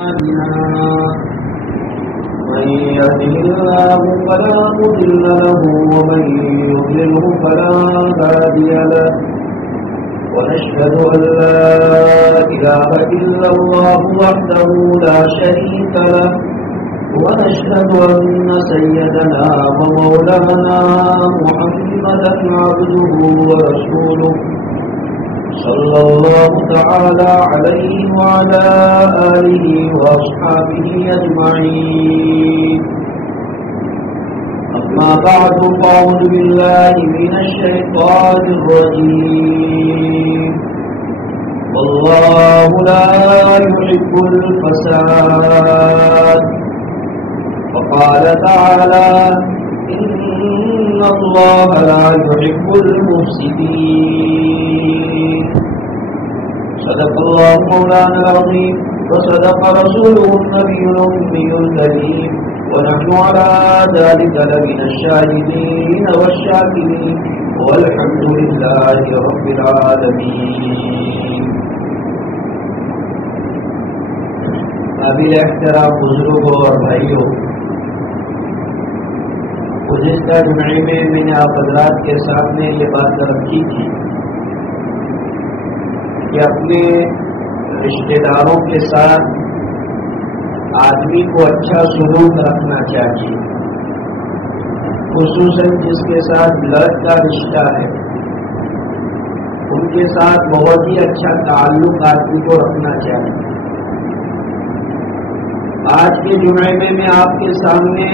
من يهده الله فلا مضل له ومن يضلله فلا هادي له ونشهد أن لا إله إلا الله وحده لا شريك له ونشهد أن سيدنا ومولانا محمدا عبده ورسوله صلى الله تعالى عليه وعلى آله وأصحابه أجمعين. أما بعد فأعوذ بالله من الشيطان الرجيم. والله لا يحب الفساد. وقال تعالى إن الله لا يحب المفسدين. صدق الله مولانا العظيم وصدق رسوله النبي الأمي الكريم ونحن على ذلك لمن الشاهدين والشاكرين والحمد لله رب العالمين. قابل احترام بزرگوں اور بھائیوں، گزشتہ جمعے میں نے آپ حضرات کے سامنے یہ بات رکھی تھی کہ اپنے رشتہ داروں کے ساتھ آدمی کو اچھا سلوک رکھنا چاہیے، خصوصاً جس کے ساتھ بلڈ کا رشتہ ہے ان کے ساتھ بہت ہی اچھا تعلق آدمی کو رکھنا چاہیے. آج کے جمعے میں میں آپ کے سامنے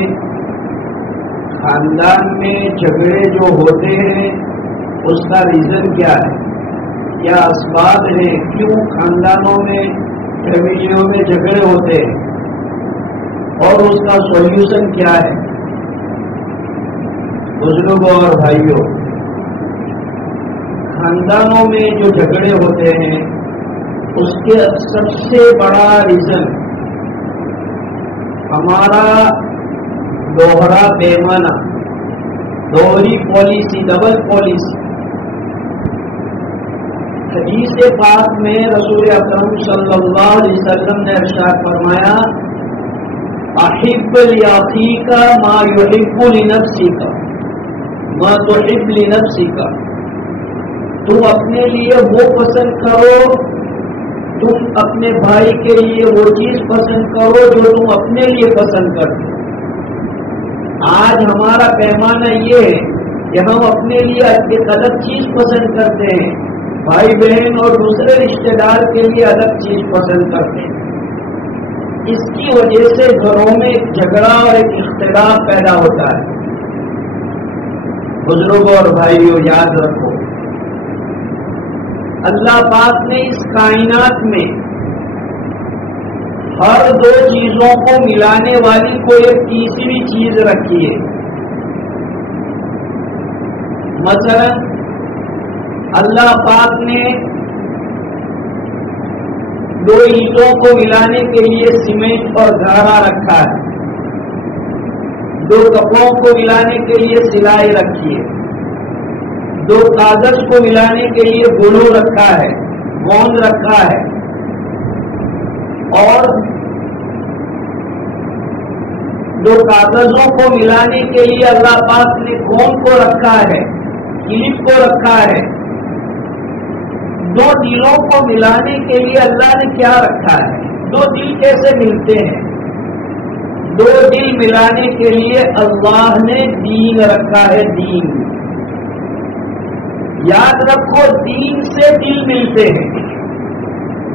خاندان میں جھگڑے جو ہوتے ہیں اس کا ریزن کیا ہے، کیا اسباب ہیں، کیوں خاندانوں میں فیملیوں میں جھگڑے ہوتے ہیں اور اس کا سولوشن کیا ہے. بزرگوں اور بھائیوں، خاندانوں میں جو جھگڑے ہوتے ہیں اس کے سب سے بڑا ریزن ہمارا دوہرا پیمانہ، دوہری پالیسی، ڈبل پالیسی. حدیث پاک میں رسول اکرم صلی اللہ علیہ وسلم نے ارشاد فرمایا، احب لاخیک ما یحب لنفسک ما تحب لنفسک. تم اپنے لیے وہ پسند کرو، تم اپنے بھائی کے لیے وہ چیز پسند کرو جو تم اپنے لیے پسند کرتے. آج ہمارا پیمانہ یہ ہے کہ ہم اپنے لیے ایک الگ چیز پسند کرتے ہیں، بھائی بہن اور دوسرے رشتہ دار کے لیے الگ چیز پسند کرتے ہیں. اس کی وجہ سے گھروں میں ایک جھگڑا اور ایک اختلاف پیدا ہوتا ہے. بزرگوں اور بھائیوں، یاد رکھو، اللہ پاک نے اس کائنات میں ہر دو چیزوں کو ملانے والی کوئی ایک تیسری چیز رکھی ہے. مثلا اللہ پاک نے دو اینٹوں کو ملانے کے لیے سیمنٹ اور گارا رکھا ہے، دو کپڑوں کو ملانے کے لیے سلائی رکھی ہے، دو کاغذ کو ملانے کے لیے گلو رکھا ہے، گوند رکھا ہے، اور دو کاغذوں کو ملانے کے لیے اللہ پاک نے گوند کو رکھا ہے، کلپ کو رکھا ہے. دو دلوں کو ملانے کے لیے اللہ نے کیا رکھا ہے؟ دو دل کیسے ملتے ہیں؟ دو دل ملانے کے لیے اللہ نے دین رکھا ہے. دین یاد رکھو، دین سے دل ملتے ہیں.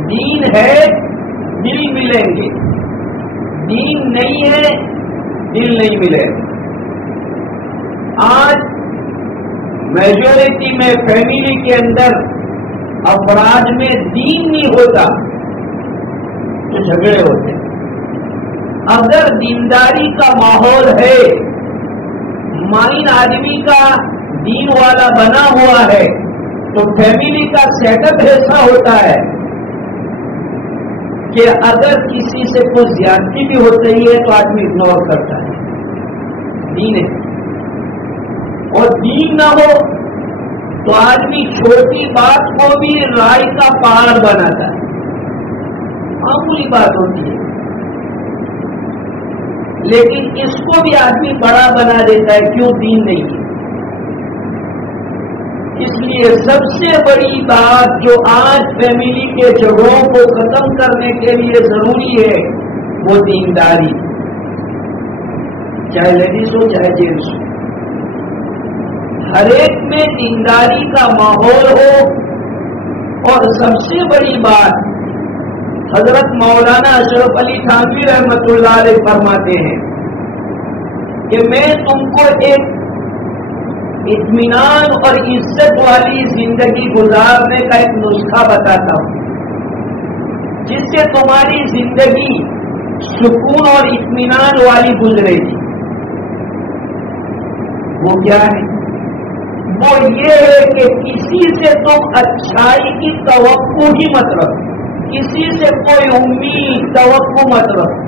دین ہے دل ملیں گے، دین نہیں ہے دل نہیں ملے. آج میجورٹی میں فیملی کے اندر افراد میں دین نہیں ہوتا تو جھگڑے ہوتے. اگر دینداری کا ماحول ہے، مائن آدمی کا دین والا بنا ہوا ہے تو فیملی کا سیٹ اپ ایسا ہوتا ہے کہ اگر کسی سے کوئی زیادتی بھی ہو رہی ہے تو آدمی اگنور کرتا ہے. دین ہے، اور دین نہ ہو تو آدمی چھوٹی بات کو بھی رائے کا پہاڑ بناتا ہے. معمولی بات ہوتی ہے، لیکن اس کو بھی آدمی بڑا بنا دیتا ہے، کیوں دین نہیں ہے۔ اس لیے سب سے بڑی بات جو آج فیملی کے جھگڑوں کو ختم کرنے کے لیے ضروری ہے وہ دینداری، چاہے لیڈیز ہو چاہے جینٹس ہو، ہر ایک میں دینداری کا ماحول ہو۔ اور سب سے بڑی بات حضرت مولانا اشرف علی تھانوی رحمۃ اللہ علیہ فرماتے ہیں کہ میں تم کو ایک اطمینان اور عزت والی زندگی گزارنے کا ایک نسخہ بتاتا ہوں جس سے تمہاری زندگی سکون اور اطمینان والی گزرے گی۔ وہ کیا ہے؟ وہ یہ ہے کہ کسی سے تم اچھائی کی توقع ہی مت رکھو، کسی سے کوئی امید توقع مت رکھو۔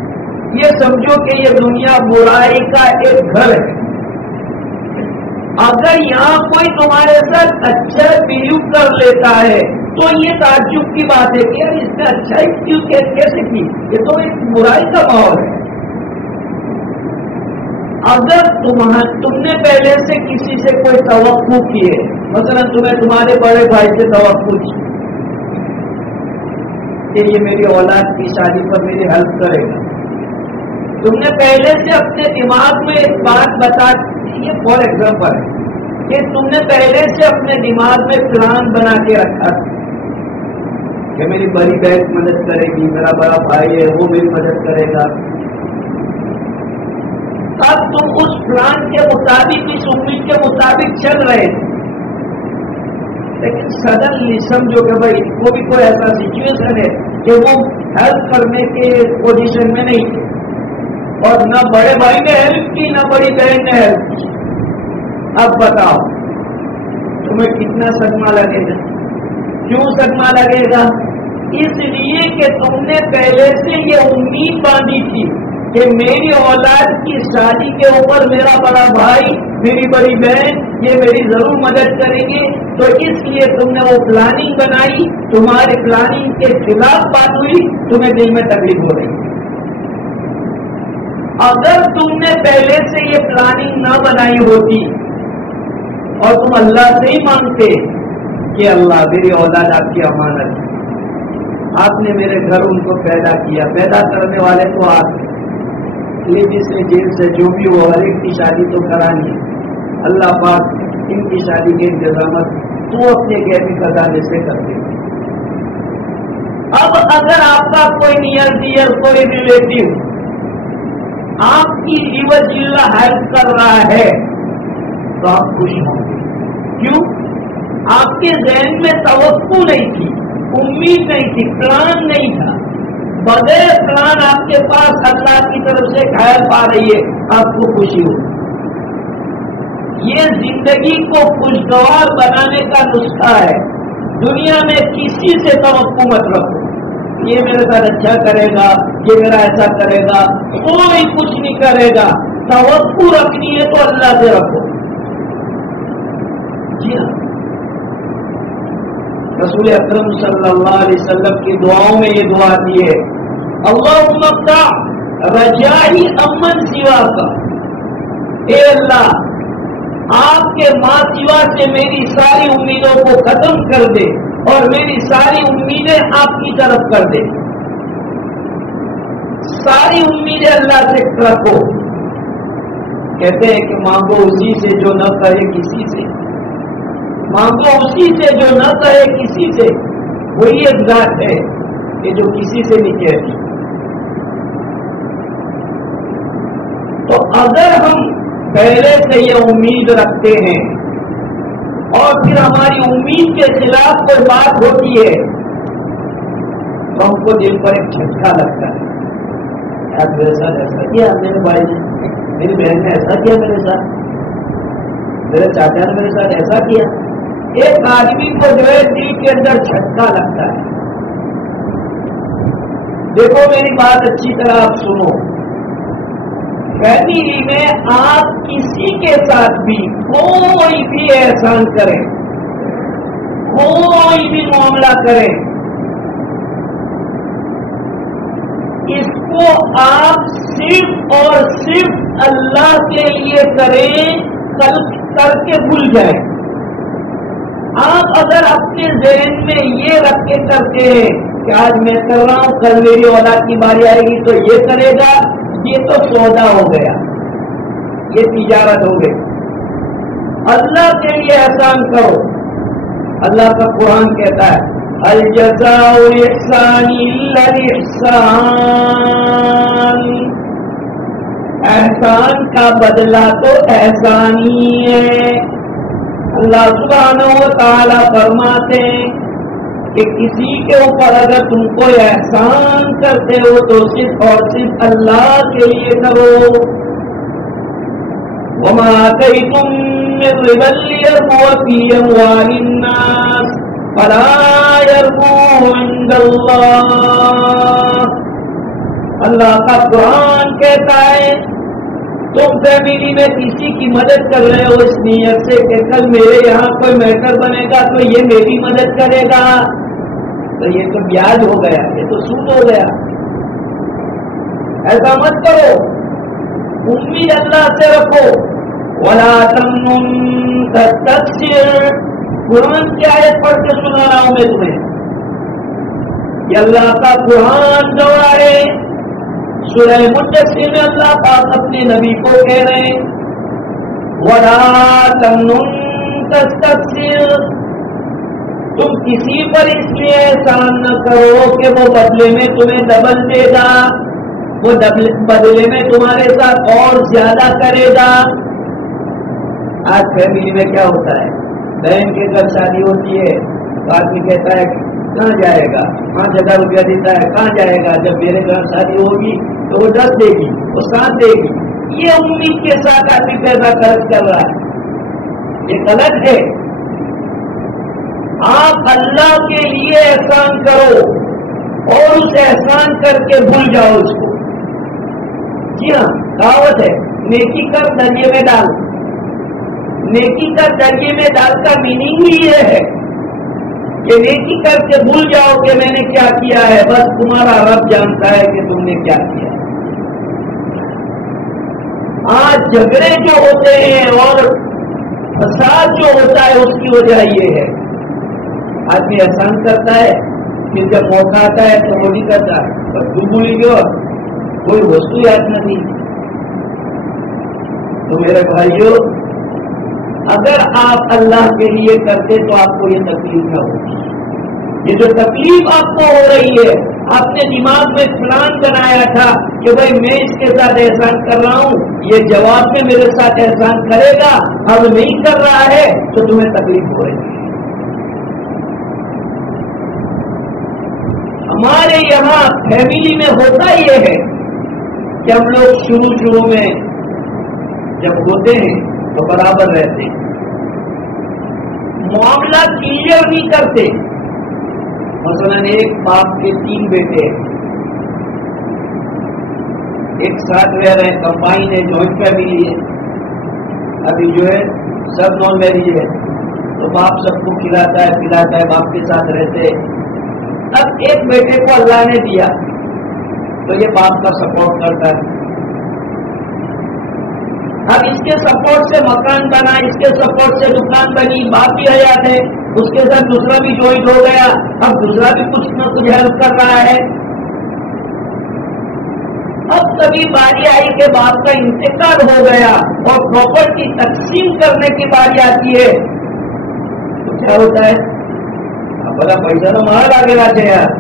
یہ سمجھو کہ یہ دنیا برائی کا ایک گھر ہے۔ اگر یہاں کوئی تمہارے ساتھ اچھا سلوک کر لیتا ہے تو یہ تعجب کی بات ہے کہ اس نے اچھائی کیسے کی، یہ تو ایک برائی کا ماحول ہے۔ اگر تم نے پہلے سے کسی سے کوئی توقع کی ہے، مثلا تمہیں تمہارے بڑے بھائی سے توقع کی کہ یہ میری اولاد کی شادی پر میری ہیلپ کرے گا، تم نے پہلے سے اپنے دماغ میں ایک بات بتا، یہ فار ایگزامپل ہے کہ تم نے پہلے سے اپنے دماغ میں پلان بنا کے رکھا کہ میری بڑی بہن مدد کرے گی، میرا بڑا بھائی ہے وہ میری مدد کرے گا۔ اب تم اس پلان کے مطابق، اس امید کے مطابق چل رہے تھے، لیکن سڈنلی سمجھو کہ بھائی وہ بھی کوئی ایسا سچویشن ہے کہ وہ ہیلپ کرنے کے پوزیشن میں نہیں تھے، اور نہ بڑے بھائی نے ہیلپ کی نہ بڑی بہن نے ہیلپ کی۔ اب بتاؤ تمہیں کتنا صدمہ لگے گا؟ کیوں صدمہ لگے گا؟ اس لیے کہ تم نے پہلے سے یہ امید باندھی تھی کہ میری اولاد کی شادی کے اوپر میرا بڑا بھائی، میری بڑی بہن یہ میری ضرور مدد کریں گے، تو اس لیے تم نے وہ پلاننگ بنائی، تمہاری پلاننگ کے خلاف بات ہوئی، تمہیں دل میں تکلیف ہو رہی۔ اگر تم نے پہلے سے یہ پلاننگ نہ بنائی ہوتی اور تم اللہ سے ہی مانگتے کہ اللہ میری اولاد آپ کی امانت ہے، آپ نے میرے گھر ان کو پیدا کیا، پیدا کرنے والے تو آپ ہیں، لیڈیز سے جینٹس سے جو بھی ہو ہر ایک کی شادی تو کرانی ہے، اللہ پاک ان کی شادی کے انتظامات تو اپنے غیبی خزانے سے کرتے۔ اب اگر آپ کا کوئی نیئر ڈیئر کوئی ریلیٹیو آپ کی لیور جلہ ہیلپ کر رہا ہے تو آپ خوش ہوں گے، کیوں؟ آپ کے ذہن میں توقع نہیں تھی، امید نہیں تھی، پلان نہیں تھا، بغیر پلان آپ کے پاس اللہ کی طرف سے خیر پا رہی ہے، آپ کو خوشی ہو۔ یہ زندگی کو خوشگوار بنانے کا نسخہ ہے۔ دنیا میں کسی سے توقع مت رکھو، یہ میرے ساتھ اچھا کرے گا، یہ میرا ایسا کرے گا، کوئی کچھ نہیں کرے گا۔ توقع رکھنی ہے تو اللہ سے رکھو۔ جی ہاں، رسول اکرم صلی اللہ علیہ وسلم کی دعاؤں میں یہ دعا دی ہے، اللہم افتح رجائی امن سوا کا، اے اللہ آپ کے ماں سوا سے میری ساری امیدوں کو ختم کر دے اور میری ساری امیدیں آپ کی طرف کر دے۔ ساری امیدیں اللہ سے رکھو۔ کہتے ہیں کہ مانگو اسی سے جو نہ کہے کسی سے، مانگو اسی سے جو نہ کہے کسی سے، وہی ایک ذات ہے کہ جو کسی سے نہیں کہتی۔ تو اگر ہم پہلے سے یہ امید رکھتے ہیں اور پھر ہماری امید کے خلاف کوئی بات ہوتی ہے تو ہم کو دل پر ایک جھٹکا لگتا ہے، یار میرے ساتھ ایسا کیا میرے بھائی نے، میری بہن نے ایسا کیا میرے ساتھ، میرے چاچا نے میرے ساتھ ایسا کیا۔ ایک آدمی کو جو ہے دل کے اندر جھٹکا لگتا ہے۔ دیکھو میری بات اچھی طرح آپ سنو، فیملی میں آپ کسی کے ساتھ بھی کوئی بھی احسان کریں، کوئی بھی معاملہ کریں، اس کو آپ صرف اور صرف اللہ کے لیے کریں، کر کے بھول جائیں۔ آپ اگر اپنے ذہن میں یہ رکھ کے کرتے ہیں کہ آج میں کر رہا ہوں، کل میری اولاد کی باری آئے گی تو یہ کرے گا، یہ تو سودا ہو گیا، یہ تجارت ہو گئی۔ اللہ کے لیے احسان کرو۔ اللہ کا قرآن کہتا ہے الجزاء الاحسان الا الاحسان، احسان کا بدلہ تو احسان ہی ہے۔ اللہ سبحانہ و تعالی فرماتے ہیں کہ کسی کے اوپر اگر تم کوئی احسان کرتے ہو تو صرف اور صرف اللہ کے لیے کرو۔ وما آتيتم من ربا ليربو في أموال الناس فلا يربو عند اللہ۔ اللہ کا قرآن کہتا ہے تم فیملی میں کسی کی مدد کر رہے ہو اس نیت سے کہ کل میرے یہاں کوئی میٹر بنے گا تو یہ میری مدد کرے گا، تو یہ تو بیاج ہو گیا، یہ تو سود ہو گیا۔ ایسا مت کرو، امید اللہ سے رکھو۔ وَلَا تَمْنُن تَسْتَكْثِرْ، قرآن کی آیت پڑھ کے سنا رہا ہوں میں تمہیں، یہ اللہ کا قرآن گواہ ہے۔ سورہ مدثر میں اللہ پاک اپنے نبی کو کہہ رہے ہیں وَلَا تَمْنُن تَسْتَكْثِرْ، تم کسی پر اس لیے احسان نہ کرو کہ وہ بدلے میں تمہیں ڈبل دے گا، وہ بدلے میں تمہارے ساتھ اور زیادہ کرے گا۔ آج فیملی میں کیا ہوتا ہے، بہن کے گھر شادی ہوتی ہے تو آدمی کہتا ہے کہاں جائے گا، 5,000 روپیہ دیتا ہے، کہاں جائے گا، جب میرے گھر شادی ہوگی تو وہ 10 دے گی، وہ 7 دے گی۔ یہ امید کے ساتھ آدمی پیسہ خرچ کر رہا ہے، یہ غلط ہے۔ آپ اللہ کے لیے احسان کرو اور اس احسان کر کے بھول جاؤ اس کو۔ جی ہاں، دعوت ہے نیکی کر دریا میں ڈال۔ نیکی کر دریا میں ڈال کا میننگ ہی یہ ہے کہ نیکی کر کے بھول جاؤ کہ میں نے کیا کیا ہے، بس تمہارا رب جانتا ہے کہ تم نے کیا کیا۔ آج جھگڑے جو ہوتے ہیں اور فساد جو ہوتا ہے اس کی وجہ یہ ہے، آدمی احسان کرتا ہے پھر جب موقع آتا ہے تو وہ نہیں کرتا، بس تم بھولی گئے کوئی وستو یاد نہ تھی۔ تو میرے بھائیوں، اگر آپ اللہ کے لیے کرتے تو آپ کو یہ تکلیف نہ ہوتی۔ یہ جو تکلیف آپ کو ہو رہی ہے، آپ نے دماغ میں پلان بنایا تھا کہ بھائی میں اس کے ساتھ احسان کر رہا ہوں، یہ جواب میں میرے ساتھ احسان کرے گا، اب نہیں کر رہا ہے تو تمہیں تکلیف ہو رہی ہے۔ ہمارے یہاں فیملی میں ہوتا یہ ہے کہ ہم لوگ شروع میں جب ہوتے ہیں تو برابر رہتے ہیں، معاملہ کلیئر نہیں کرتے۔ مثلا ایک باپ کے 3 بیٹے ایک ساتھ رہ رہے ہیں، کمبائن ہے، جوائنٹ فیملی ہے، ابھی جو ہے سب نان میریج ہے، تو باپ سب کو کھلاتا ہے پلاتا ہے، باپ کے ساتھ رہتے ہیں۔ اب ایک بیٹے کو اللہ نے دیا تو یہ باپ کا سپورٹ کرتا ہے، اب اس کے سپورٹ سے مکان بنا، اس کے سپورٹ سے دکان بنی، باپ بھی حیات ہے، اس کے ساتھ دوسرا بھی جوائنٹ ہو گیا، اب دوسرا بھی کچھ نہ کچھ ہیلپ کر رہا ہے۔ اب کبھی باری آئی کہ باپ کا انتقال ہو گیا اور پراپرٹی تقسیم کرنے کی باری آتی ہے تو کیا ہوتا ہے، بڑا پیسہ تو مار آگے لاتے یار۔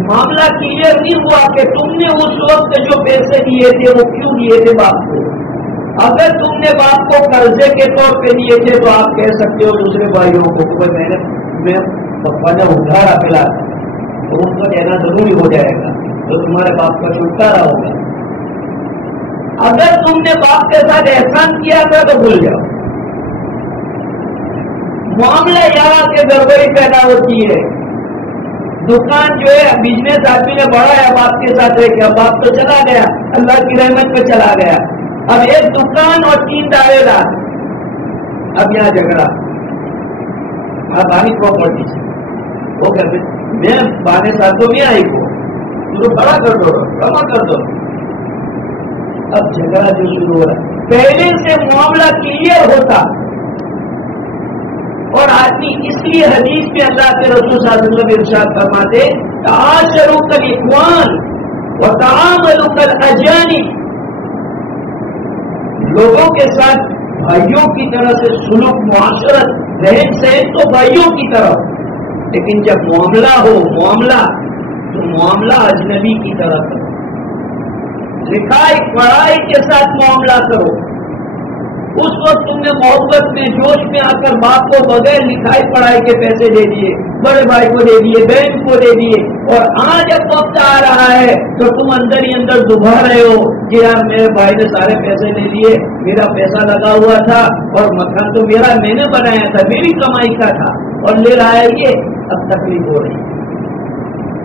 معاملہ کلیئر نہیں ہوا کہ تم نے اس وقت جو پیسے دیے تھے وہ کیوں دیے تھے باپ کو۔ اگر تم نے باپ کو قرضے کے طور پہ دیے تھے تو آپ کہہ سکتے ہو دوسرے بھائیوں کو کہ میں پپا نے ادھارا پلا تو ان کو دینا ضروری ہو جائے گا، تو تمہارے باپ کا چھٹکارا ہوگا۔ اگر تم نے باپ کے ساتھ احسان کیا تھا تو بھول جاؤ۔ معاملہ یہاں کے گڑبڑی پیدا ہوتی ہے۔ دکان جو ہے بزنس آدمی نے بڑھایا باپ کے ساتھ رہ گیا، باپ تو چلا گیا، اللہ کی رحمت پہ چلا گیا۔ اب ایک دکان اور 3 دعوے دار، اب یہاں جھگڑا، اب آئی پراپرٹی سے وہ کہتے میں 12 سال تو میں آئی کو تو کھڑا کر دو، جمع کر دو. اب جھگڑا جو شروع ہو رہا ہے، پہلے سے معاملہ کلیئر ہوتا. اور آدمی اس لیے حدیث میں اللہ کے رسول صلی اللہ علیہ وسلم ارشاد فرماتے تعاشروا کالاخوان وتعاملوا کالاجانب، لوگوں کے ساتھ بھائیوں کی طرح سے سلوک، معاشرت، رہن سہن تو بھائیوں کی طرح، لیکن جب معاملہ ہو تو معاملہ اجنبی کی طرح کرو. لکھائی پڑھائی کے ساتھ معاملہ کرو. اس وقت تم نے محبت میں جوش میں آ کر باپ کو بغیر لکھائی پڑھائی کے پیسے دے دیے، بڑے بھائی کو دے دیے، بہن کو دے دیے، اور آج جب وقت آ رہا ہے تو تم اندر ہی اندر دبا رہے ہو کہ یار میرے بھائی نے سارے پیسے لے لیے، میرا پیسہ لگا ہوا تھا اور مکان تو میرا میں نے بنایا تھا، میری کمائی کا تھا، اور لے رہا ہے یہ. اب تکلیف ہو رہی ہے.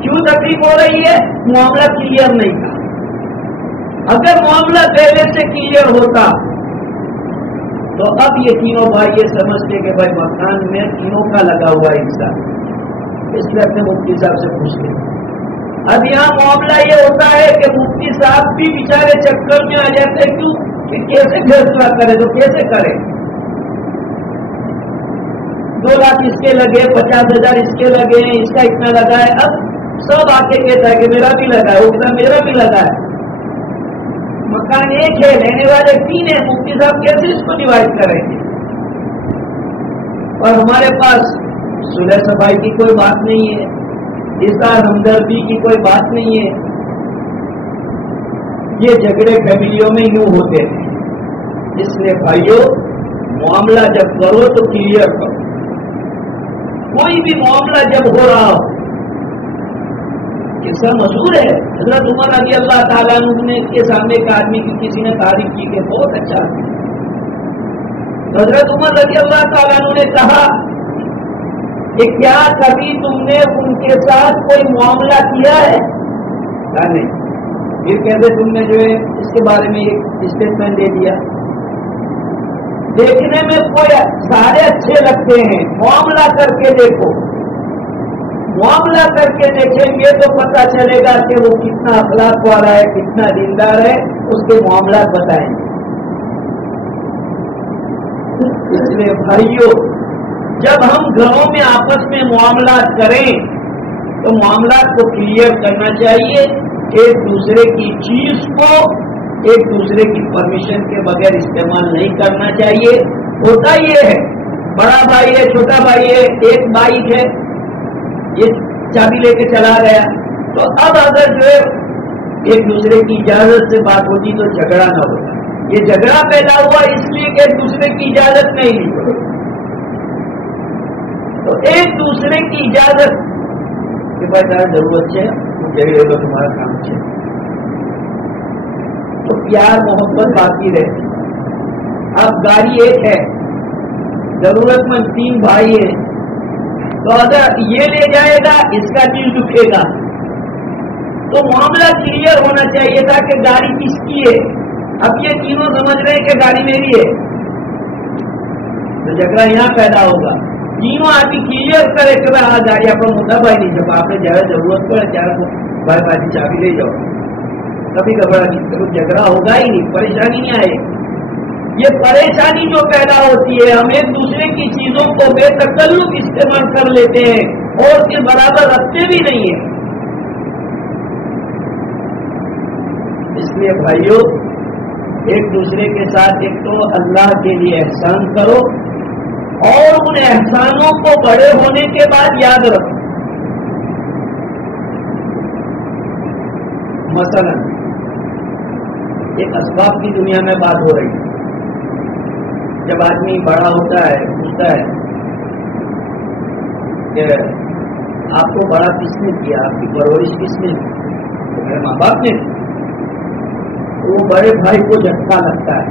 کیوں تکلیف ہو رہی ہے؟ معاملہ کلیئر نہیں تھا. اگر معاملہ پہلے سے کلیئر ہوتا تو اب یہ تینوں بھائی یہ سمجھتے کہ بھائی مکان میں تینوں کا لگا ہوا حصہ، اس لیے اپنے مفتی صاحب سے پوچھتے. اب یہاں معاملہ یہ ہوتا ہے کہ مفتی صاحب بھی بیچارے چکر میں آ جاتے ہیں. کیوں کہ کیسے فیصلہ کرے تو کیسے کرے. 2 لاکھ اس کے لگے، 50,000 اس کے لگے، اس کا اتنا لگا ہے. اب سب آ کے کہتا ہے کہ میرا بھی لگا ہے، اتنا میرا بھی لگا ہے. مکان ایک ہے، لینے والے 3 ہیں، مفتی صاحب کیسے اس کو ڈیوائڈ کریں گے؟ اور ہمارے پاس صلح صفائی کی کوئی بات نہیں ہے، اظہار ہمدردی کی کوئی بات نہیں ہے. یہ جھگڑے فیملیوں میں یوں ہوتے ہیں. اس لیے بھائیوں، معاملہ جب کرو تو کلیئر کرو. کوئی بھی معاملہ جب ہو رہا ہو، قصہ مشہور ہے، حضرت عمر رضی اللہ تعالیٰ عنہ نے کے سامنے ایک آدمی کی کسی نے تعریف کی کہ بہت اچھا ہے. حضرت عمر رضی اللہ تعالیٰ عنہ نے کہا کہ کیا کبھی تم نے ان کے ساتھ کوئی معاملہ کیا ہے؟ کہا نہیں. پھر کہتے تم نے جو ہے اس کے بارے میں ایک اسٹیٹمنٹ دے دیا. دیکھنے میں کوئی سارے اچھے لگتے ہیں، معاملہ کر کے دیکھو. معاملہ کر کے دیکھیں گے تو پتہ چلے گا کہ وہ کتنا اخلاق والا ہے، کتنا دیندار ہے، اس کے معاملات بتائیں گے. اس لیے بھائیوں، جب ہم گھروں میں آپس میں معاملات کریں تو معاملات کو کلیئر کرنا چاہیے. ایک دوسرے کی چیز کو ایک دوسرے کی پرمیشن کے بغیر استعمال نہیں کرنا چاہیے. ہوتا یہ ہے، بڑا بھائی ہے، چھوٹا بھائی ہے، ایک بائک ہے، یہ چابی لے کے چلا گیا، تو اب اگر جو ہے ایک دوسرے کی اجازت سے بات ہوتی تو جھگڑا نہ ہوتا. یہ جھگڑا پیدا ہوا اس لیے کہ ایک دوسرے کی اجازت نہیں لی. تو ایک دوسرے کی اجازت کہ بھائی تمہاری ضرورت ہے، جگہ تو تمہارا کام ہے، تو پیار محبت باقی رہتی. اب گاڑی ایک ہے، ضرورت مند 3 بھائی ہیں، تو اگر یہ لے جائے گا اس کا دل دکھے گا. تو معاملہ کلیئر ہونا چاہیے تھا کہ گاڑی کس کی ہے. اب یہ تینوں سمجھ رہے ہیں کہ گاڑی میری ہے، تو جھگڑا یہاں پیدا ہوگا. تینوں آدمی کلیئر کرے کہ ہاں گاڑی آپ ہوتا بھائی نہیں، جب آپ نے زیادہ ضرورت پڑے چاہے بھائی بھائی چابی لے جاؤ. کبھی گھبرا نہیں، جھگڑا ہوگا ہی نہیں، پریشانی نہیں آئے. یہ پریشانی جو پیدا ہوتی ہے، ہم ایک دوسرے کی چیزوں کو بے تکلف استعمال کر لیتے ہیں اور اس کے برابر رکھتے بھی نہیں ہیں. اس لیے بھائیوں، ایک دوسرے کے ساتھ ایک تو اللہ کے لیے احسان کرو اور ان احسانوں کو بڑے ہونے کے بعد یاد رکھو. مثلا ایک اسباب کی دنیا میں بات ہو رہی ہے. جب آدمی بڑا ہوتا ہے پوچھتا ہے کہ آپ کو بڑا کس نے کیا، آپ کی پرورش کس نے کی؟ تو میرے ماں باپ نے. وہ بڑے بھائی کو جھٹکا لگتا ہے.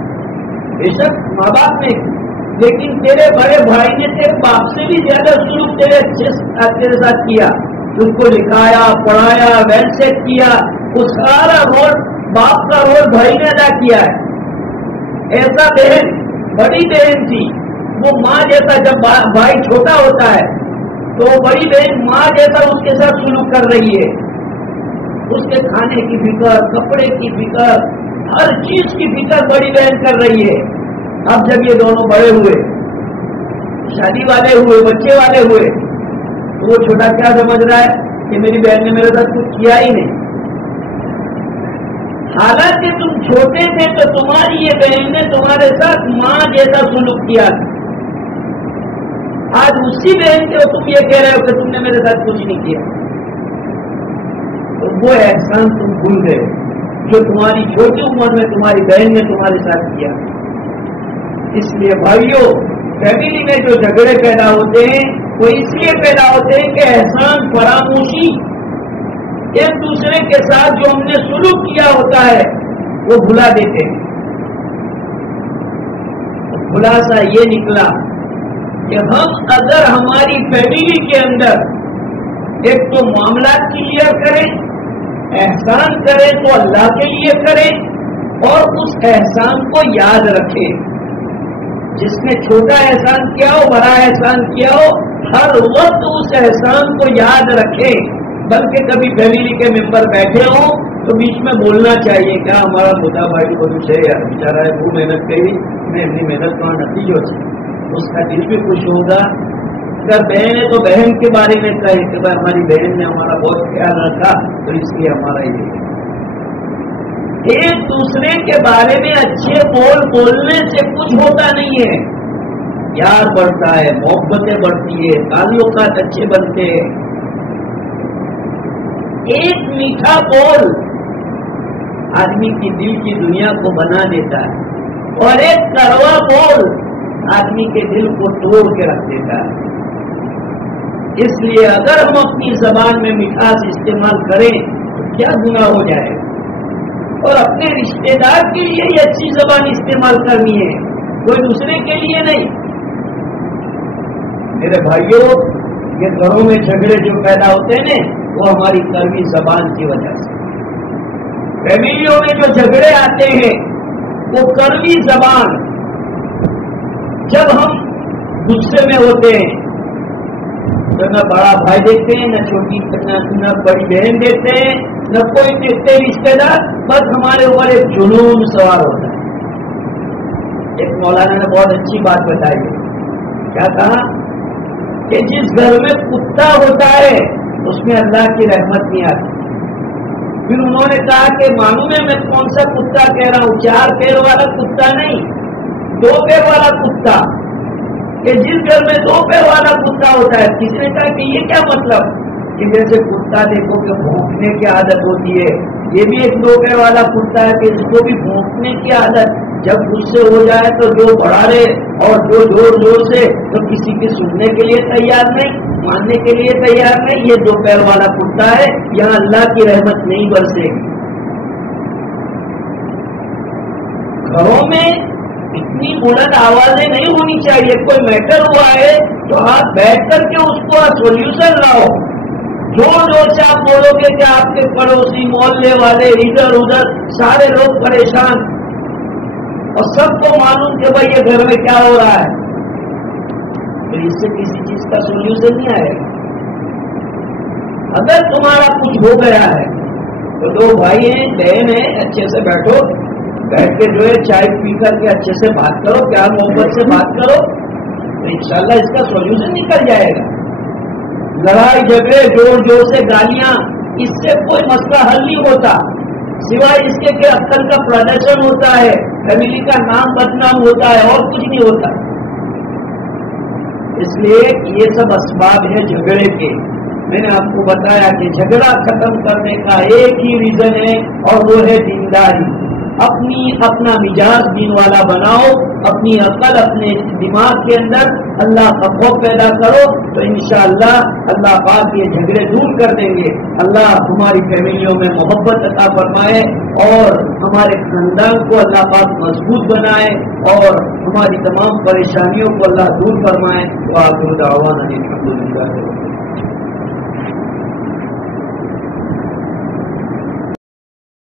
بے شک ماں باپ نے کی، لیکن تیرے بڑے بھائی نے تیرے باپ سے بھی زیادہ سلوک تیرے ساتھ کیا. تم کو لکھایا، پڑھایا، ویل سیٹ کیا. اس سارا رول باپ کا رول بھائی نے ادا کیا ہے. ایسا بہن، بڑی بہن تھی، وہ ماں جیسا، جب بھائی چھوٹا ہوتا ہے تو بڑی بہن ماں جیسا اس کے ساتھ سلوک کر رہی ہے. اس کے کھانے کی فکر، کپڑے کی فکر، ہر چیز کی فکر بڑی بہن کر رہی ہے۔ اب جب یہ دونوں بڑے ہوئے، شادی والے ہوئے، بچے والے ہوئے، تو وہ چھوٹا کیا سمجھ رہا ہے کہ میری بہن نے میرے ساتھ کچھ کیا ہی نہیں۔ حالانکہ تم چھوٹے تھے تو تمہاری یہ بہن نے تمہارے ساتھ ماں جیسا سلوک کیا تھا۔ آج اسی بہن کے تم یہ کہہ رہے ہو کہ تم نے میرے ساتھ کچھ نہیں کیا، تو وہ احسان تم بھول گئے جو تمہاری چھوٹی عمر میں تمہاری بہن نے تمہارے ساتھ کیا۔ اس لیے بھائیوں، فیملی میں جو جھگڑے پیدا ہوتے ہیں وہ اس لیے پیدا ہوتے ہیں کہ احسان فراموشی، ایک دوسرے کے ساتھ جو ہم نے سلوک کیا ہوتا ہے وہ بھلا دیتے ہیں۔ خلاصہ یہ نکلا کہ ہم اگر ہماری فیملی کے اندر ایک تو معاملات کلیئر کریں، احسان کریں تو اللہ کے لیے کریں اور اس احسان کو یاد رکھیں۔ جس نے چھوٹا احسان کیا ہو، بڑا احسان کیا ہو، ہر وقت اس احسان کو یاد رکھیں۔ بلکہ کبھی فیملی کے ممبر بیٹھے ہوں تو بیچ میں بولنا چاہیے، کیا ہمارا خدا بھائی کو کچھ ہے یار، بیچارہ ہے، وہ محنت کری، میں اتنی محنت کا نتیجہ اس کا دل بھی خوش ہوگا۔ اگر بہن ہے تو بہن کے بارے میں کہے کہ بھائی ہماری بہن نے ہمارا بہت خیال رکھا تو اس لیے ہمارا یہ۔ ایک دوسرے کے بارے میں اچھے بول بولنے سے کچھ ہوتا نہیں ہے، پیار بڑھتا ہے، محبتیں بڑھتی ہے، تعلقات اچھے بنتے ہیں۔ ایک میٹھا بول آدمی کی دل کی دنیا کو بنا دیتا ہے اور ایک کڑوا بول آدمی کے دل کو توڑ کے رکھ دیتا ہے۔ اس لیے اگر ہم اپنی زبان میں مٹھاس استعمال کریں تو کیا گناہ ہو جائے، اور اپنے رشتے دار کے لیے یہ اچھی زبان استعمال کرنی ہے، کوئی دوسرے کے لیے نہیں۔ میرے بھائیوں، یہ گھروں میں جھگڑے جو پیدا ہوتے ہیں وہ ہماری کڑوی زبان کی وجہ سے۔ فیملیوں میں جو جھگڑے آتے ہیں وہ کڑوی زبان، جب ہم غصے میں ہوتے ہیں تو نہ بڑا بھائی دیکھتے ہیں، نہ چھوٹی نہ بڑی بہن دیکھتے ہیں، نہ کوئی دیکھتے رشتے دار، بس ہمارے اوپر ایک جنون سوار ہوتا ہے۔ ایک مولانا نے بہت اچھی بات بتائی ہے، کیا کہا کہ جس گھر میں کتا ہوتا ہے اس میں اللہ کی رحمت نہیں آتی۔ پھر انہوں نے کہا کہ معلوم ہے میں کون سا کتا کہہ رہا ہوں، 4 پیر والا کتا نہیں، 2 پیر والا کتا، کہ جس گھر میں 2 پیر والا کتا ہوتا ہے۔ کسی نے کہا کہ یہ کیا مطلب، کہ جیسے کتا دیکھو کہ بھونکنے کی عادت ہوتی ہے، یہ بھی ایک 2 پیر والا کتا ہے کہ اس کو بھی بھونکنے کی عادت، جب غصے ہو جائے تو جو بڑھاڑے اور جو زور زور سے، تو کسی کی سننے کے لیے تیار نہیں، ماننے کے لیے تیار نہیں، یہ 2 پیر والا کتا ہے، یہاں اللہ کی رحمت نہیں برسے گی۔ گھروں میں اتنی بلند آوازیں نہیں ہونی چاہیے، کوئی میٹر ہوا ہے تو آپ بیٹھ کر کے اس کو سولوشن لاؤ۔ زور زور سے آپ بولو گے کہ آپ کے پڑوسی، محلے والے، ادھر ادھر سارے لوگ پریشان، اور سب کو معلوم کہ بھائی یہ گھر میں کیا ہو رہا ہے، تو اس سے کسی چیز کا سولوشن نہیں آئے گا۔ اگر تمہارا کچھ ہو گیا ہے تو 2 بھائی ہیں، بہن ہیں، اچھے سے بیٹھ کے جو ہے چائے پی کر کے اچھے سے بات کرو، پیار محبت سے بات کرو، تو انشاءاللہ اس کا سولوشن نکل جائے گا۔ لڑائی جھگڑے زور زور سے گالیاں، اس سے کوئی مسئلہ حل نہیں ہوتا، سوائے اس کے کہ عقل کا پردرشن ہوتا ہے، فیملی کا نام بدنام ہوتا ہے، اور کچھ نہیں ہوتا۔ اس لیے یہ سب اسباب ہے جھگڑے کے۔ میں نے آپ کو بتایا کہ جھگڑا ختم کرنے کا ایک ہی ریزن ہے اور وہ ہے دینداری۔ اپنا مزاج دین والا بناؤ، اپنی عقل اپنے دماغ کے اندر اللہ کا خوف پیدا کرو، تو انشاءاللہ اللہ پاک یہ جھگڑے دور کر دیں گے۔ اللہ ہماری فیملیوں میں محبت عطا فرمائے اور ہمارے خاندان کو اللہ پاک مضبوط بنائے اور ہماری تمام پریشانیوں کو اللہ دور فرمائے۔ وآخر دعوانا الحمدللہ۔